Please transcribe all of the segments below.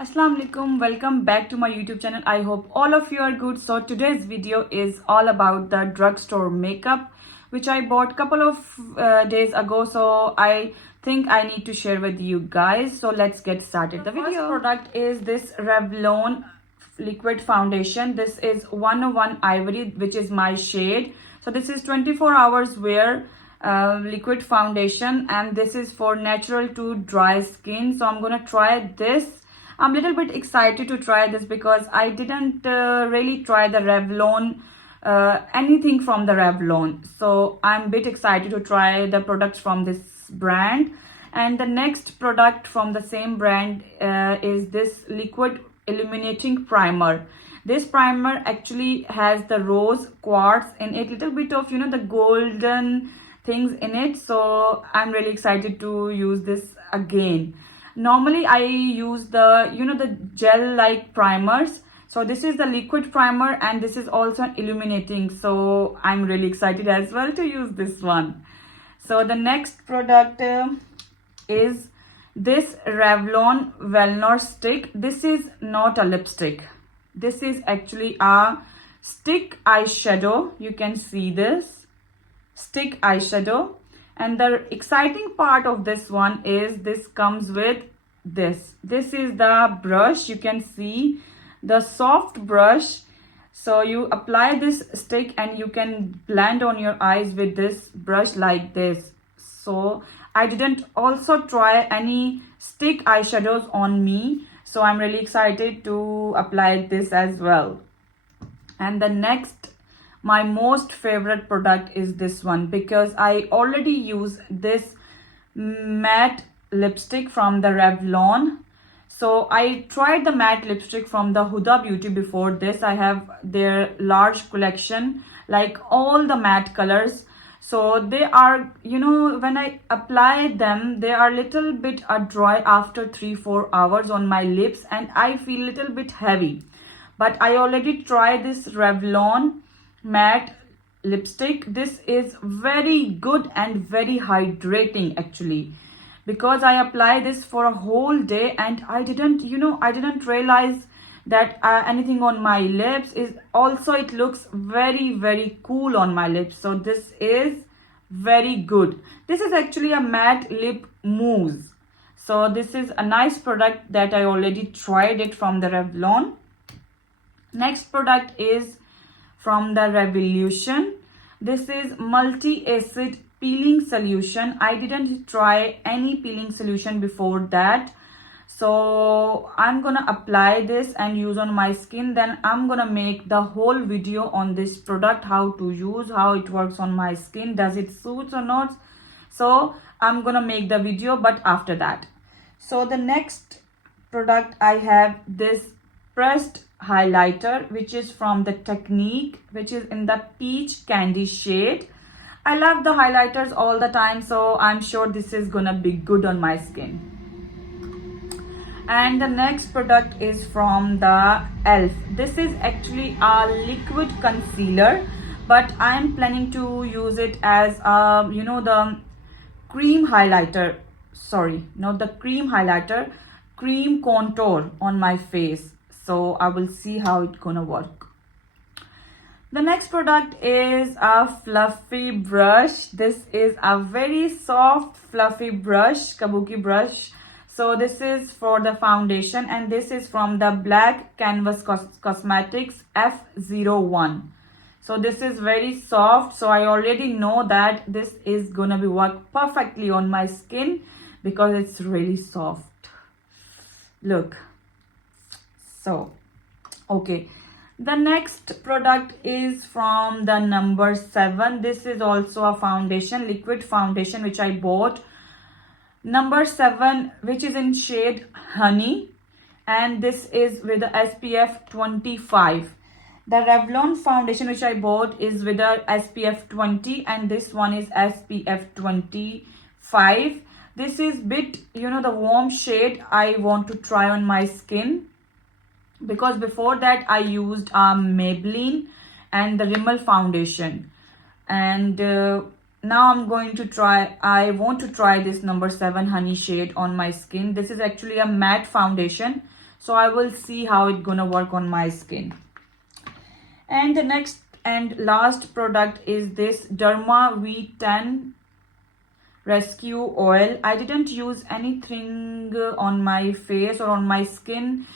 Assalamu alaikum, welcome back to my YouTube channel. I hope all of you are good. So today's video is all about the drugstore makeup which I bought couple of days ago. So I think I need to share with you guys. So let's get started the video. First product is this Revlon liquid foundation. This is 101 Ivory, which is my shade. So this is 24 hours wear liquid foundation, and this is for natural to dry skin. So I'm gonna try this. I'm a little bit excited to try this because I didn't really try the Revlon, anything from the Revlon. So I'm a bit excited to try the products from this brand. And the next product from the same brand is this liquid illuminating primer. This primer actually has the rose quartz in it, little bit of the golden things in it. So I'm really excited to use this again. Normally I use the the gel like primers. So this is the liquid primer and this is also illuminating. So I'm really excited as well to use this one. So the next product is this Revlon Wellness stick. This is not a lipstick. This is actually a stick eyeshadow. You can see this stick eyeshadow. And the exciting part of this one is this comes with this. This is the brush. You can see the soft brush. So you apply this stick and you can blend on your eyes with this brush like this. So I didn't also try any stick eyeshadows on me. So I'm really excited to apply this as well. And the next, my most favorite product is this one, because I already use this matte lipstick from the Revlon. So I tried the matte lipstick from the Huda Beauty before this. I have their large collection, like all the matte colors. So they are, when I apply them, they are little bit dry after 3-4 hours on my lips, and I feel little bit heavy. But I already tried this Revlon matte lipstick. This is very good and very hydrating actually, because I apply this for a whole day and I didn't realize that anything on my lips is also, it looks very cool on my lips. So this is very good. This is actually a matte lip mousse. So this is a nice product that I already tried it from the Revlon. Next product is from the Revolution. This is multi-acid peeling solution. I didn't try any peeling solution before that. So I'm gonna apply this and use on my skin. Then I'm gonna make the whole video on this product, how to use, how it works on my skin, does it suit or not. So I'm gonna make the video, but after that. So the next product, I have this pressed highlighter, which is from the Technique, which is in the peach candy shade. I love the highlighters all the time, so I'm sure this is gonna be good on my skin. And the next product is from the ELF. This is actually a liquid concealer, but I'm planning to use it as the cream highlighter. Sorry, not the cream highlighter, cream contour on my face. So I will see how it's gonna work. The next product is a fluffy brush. This is a very soft fluffy brush, kabuki brush. So this is for the foundation, and this is from the Black Canvas Cosmetics F01. So this is very soft. So I already know that this is gonna be work perfectly on my skin because it's really soft. Look. So, okay. The next product is from the number 7. This is also a foundation, liquid foundation, which I bought. Number 7, which is in shade Honey. And this is with the SPF 25. The Revlon foundation, which I bought, is with the SPF 20. And this one is SPF 25. This is bit, the warm shade I want to try on my skin. Because before that I used Maybelline and the Rimmel foundation, and now I'm going to try, I want to try this number 7 honey shade on my skin. This is actually a matte foundation, so I will see how it's gonna work on my skin. And the next and last product is this Derma V10 Rescue Oil. I didn't use anything on my face or on my skin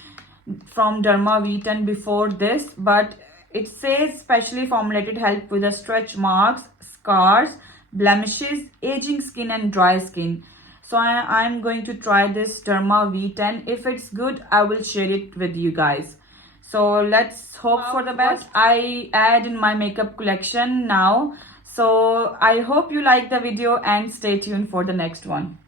from Derma V10 before this, but it says specially formulated help with the stretch marks, scars, blemishes, aging skin and dry skin. So I'm going to try this Derma V10. If it's good, I will share it with you guys. So let's hope for the best. I add in my makeup collection now. So I hope you like the video and stay tuned for the next one.